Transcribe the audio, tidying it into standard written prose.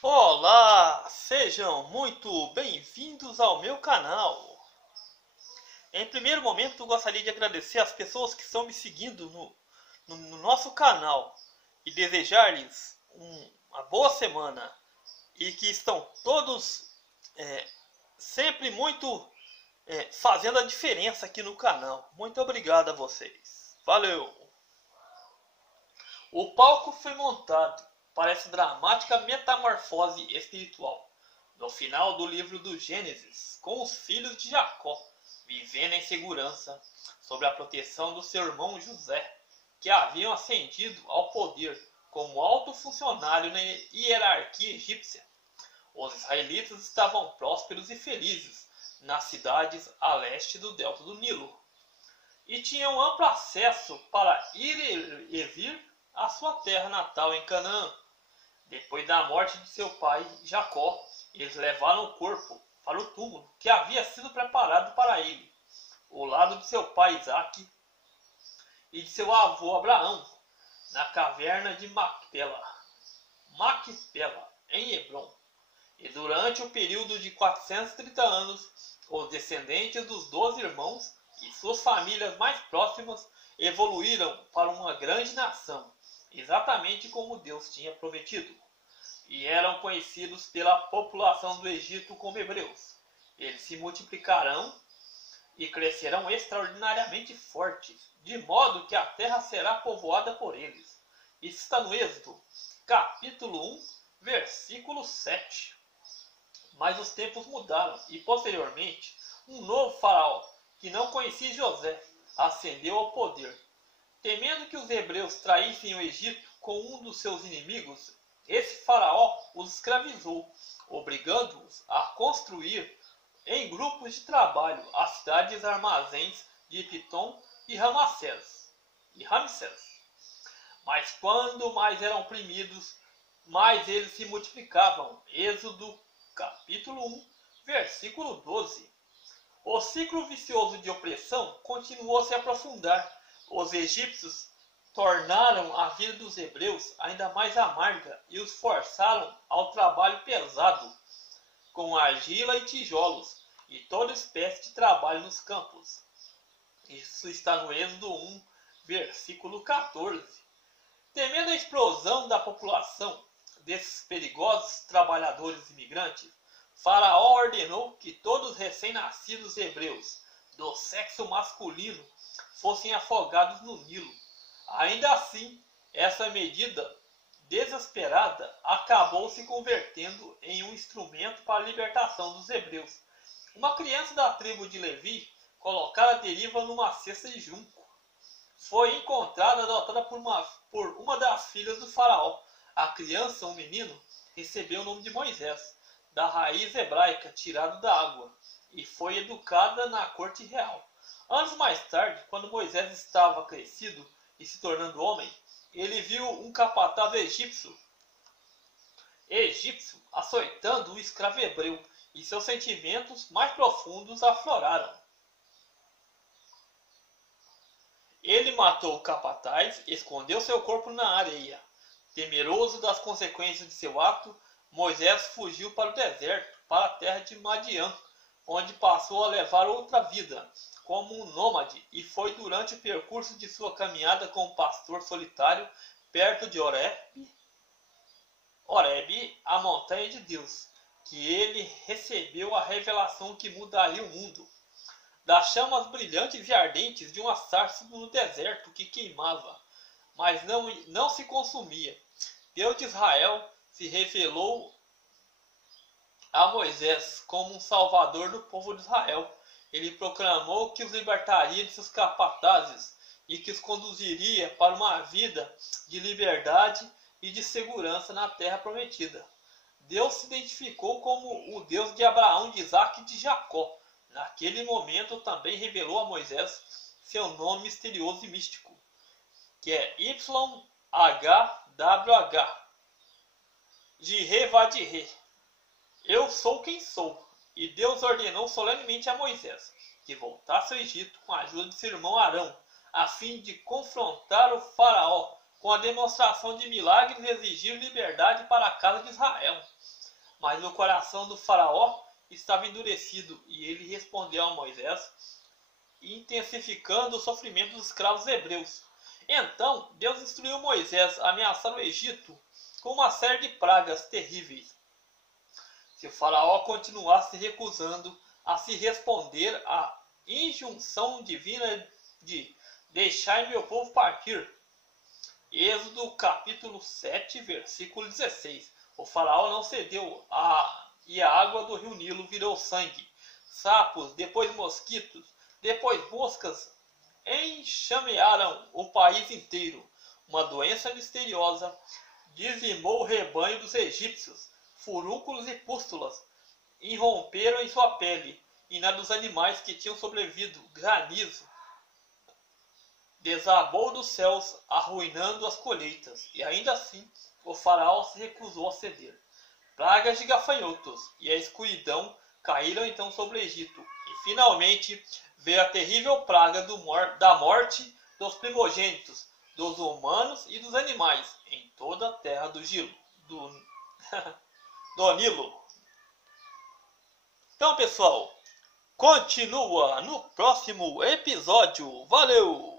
Olá, sejam muito bem-vindos ao meu canal. Em primeiro momento, gostaria de agradecer as pessoas que estão me seguindo no nosso canal e desejar-lhes uma boa semana e que estão todos sempre muito fazendo a diferença aqui no canal. Muito obrigado a vocês. Valeu! O palco foi montado para essa dramática metamorfose espiritual no final do livro do Gênesis, com os filhos de Jacó vivendo em segurança sob a proteção do seu irmão José, que haviam ascendido ao poder como alto funcionário na hierarquia egípcia. Os israelitas estavam prósperos e felizes nas cidades a leste do delta do Nilo e tinham amplo acesso para ir e vir à sua terra natal em Canaã. Depois da morte de seu pai Jacó, eles levaram o corpo para o túmulo que havia sido preparado para ele, ao lado de seu pai Isaque e de seu avô Abraão, na caverna de Macpela, em Hebrom. E durante o período de 430 anos, os descendentes dos 12 irmãos e suas famílias mais próximas evoluíram para uma grande nação, exatamente como Deus tinha prometido, e eram conhecidos pela população do Egito como hebreus. Eles se multiplicarão e crescerão extraordinariamente fortes, de modo que a terra será povoada por eles. Isso está no Êxodo, capítulo 1, versículo 7. Mas os tempos mudaram e, posteriormente, um novo faraó, que não conhecia José, ascendeu ao poder. Temendo que os hebreus traíssem o Egito com um dos seus inimigos, esse faraó os escravizou, obrigando-os a construir em grupos de trabalho as cidades armazéns de Pitom e Ramsés. Mas quando mais eram oprimidos, mais eles se multiplicavam. Êxodo capítulo 1, versículo 12. O ciclo vicioso de opressão continuou a se aprofundar. Os egípcios tornaram a vida dos hebreus ainda mais amarga e os forçaram ao trabalho pesado, com argila e tijolos, e toda espécie de trabalho nos campos. Isso está no Êxodo 1, versículo 14. Temendo a explosão da população desses perigosos trabalhadores imigrantes, Faraó ordenou que todos os recém-nascidos hebreus do sexo masculino fossem afogados no Nilo. Ainda assim, essa medida desesperada acabou se convertendo em um instrumento para a libertação dos hebreus. Uma criança da tribo de Levi, colocada à deriva numa cesta de junco, foi encontrada adotada por uma das filhas do faraó. A criança, um menino, recebeu o nome de Moisés, da raiz hebraica tirado da água, e foi educada na corte real. Anos mais tarde, quando Moisés estava crescido e se tornando homem, ele viu um capataz egípcio açoitando um escravo hebreu, e seus sentimentos mais profundos afloraram. Ele matou o capataz e escondeu seu corpo na areia. Temeroso das consequências de seu ato, Moisés fugiu para o deserto, para a terra de Madiã, onde passou a levar outra vida, como um nômade, e foi durante o percurso de sua caminhada como pastor solitário, perto de Horebe, a montanha de Deus, que ele recebeu a revelação que mudaria o mundo. Das chamas brilhantes e ardentes de uma sarça no deserto que queimava, mas não se consumia. Deus de Israel se revelou a Moisés como um salvador do povo de Israel. Ele proclamou que os libertaria de seus capatazes e que os conduziria para uma vida de liberdade e de segurança na terra prometida. Deus se identificou como o Deus de Abraão, de Isaque e de Jacó. Naquele momento também revelou a Moisés seu nome misterioso e místico, que é YHWH, Jireh-Vadireh. Eu sou quem sou. E Deus ordenou solenemente a Moisés que voltasse ao Egito com a ajuda de seu irmão Arão, a fim de confrontar o faraó com a demonstração de milagres e exigir liberdade para a casa de Israel. Mas o coração do faraó estava endurecido e ele respondeu a Moisés, intensificando o sofrimento dos escravos hebreus. Então Deus instruiu Moisés a ameaçar o Egito com uma série de pragas terríveis. Se o faraó continuasse recusando a se responder à injunção divina de deixar meu povo partir. Êxodo capítulo 7, versículo 16. O faraó não cedeu e a água do rio Nilo virou sangue. Sapos, depois mosquitos, depois moscas enxamearam o país inteiro. Uma doença misteriosa dizimou o rebanho dos egípcios. Furúnculos e pústulas irromperam em sua pele e na dos animais que tinham sobrevivido. Granizo desabou dos céus, arruinando as colheitas, e ainda assim o faraó se recusou a ceder. Pragas de gafanhotos e a escuridão caíram então sobre o Egito, e finalmente veio a terrível praga da morte dos primogênitos, dos humanos e dos animais, em toda a terra do Nilo. Então, pessoal, continua no próximo episódio. Valeu!